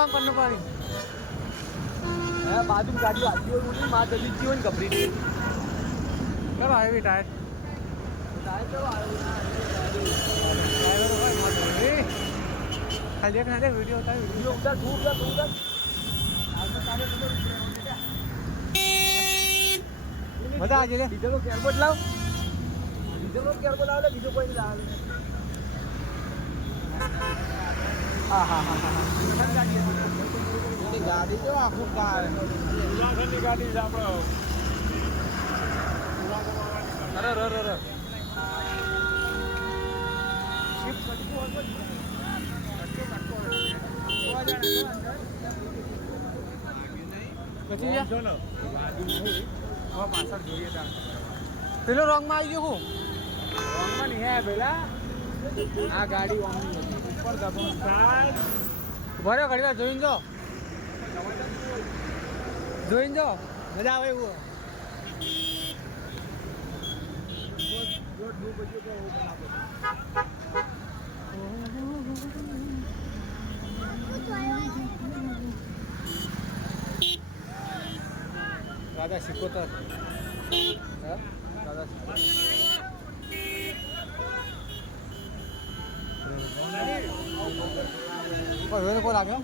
काम करना पड़ी है बाजू में गाड़ी आती है उन्हीं मार दली जीवन कपड़ी थी कब आए भी टायर टायर कब आए ड्राइवर भाई मत बोले खाली एक ना दे वीडियो होता है वीडियो उधर उधर मजा आ जाए डीजल को केयरबोर्ड लाओ ले डीजल कोई नहीं लाओ हाँ गाड़ी तो आखू का गाड़ी अरे પેલો રંગમાં આવી ગયો હું रंग नहीं है बेला आ गाड़ी ऊपर दबो ભરે ઘડી વાર જોઈને જો મજા આવે એવું દાદા શીખોતર દાદા કોઈ લાગ્યો